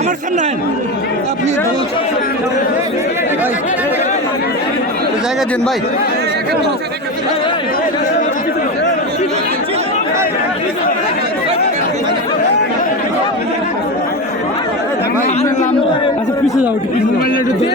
আমার সামনে। আপনি জায়গা দিন ভাই। আচ্ছা পিছিয়ে যাও পিছিয়ে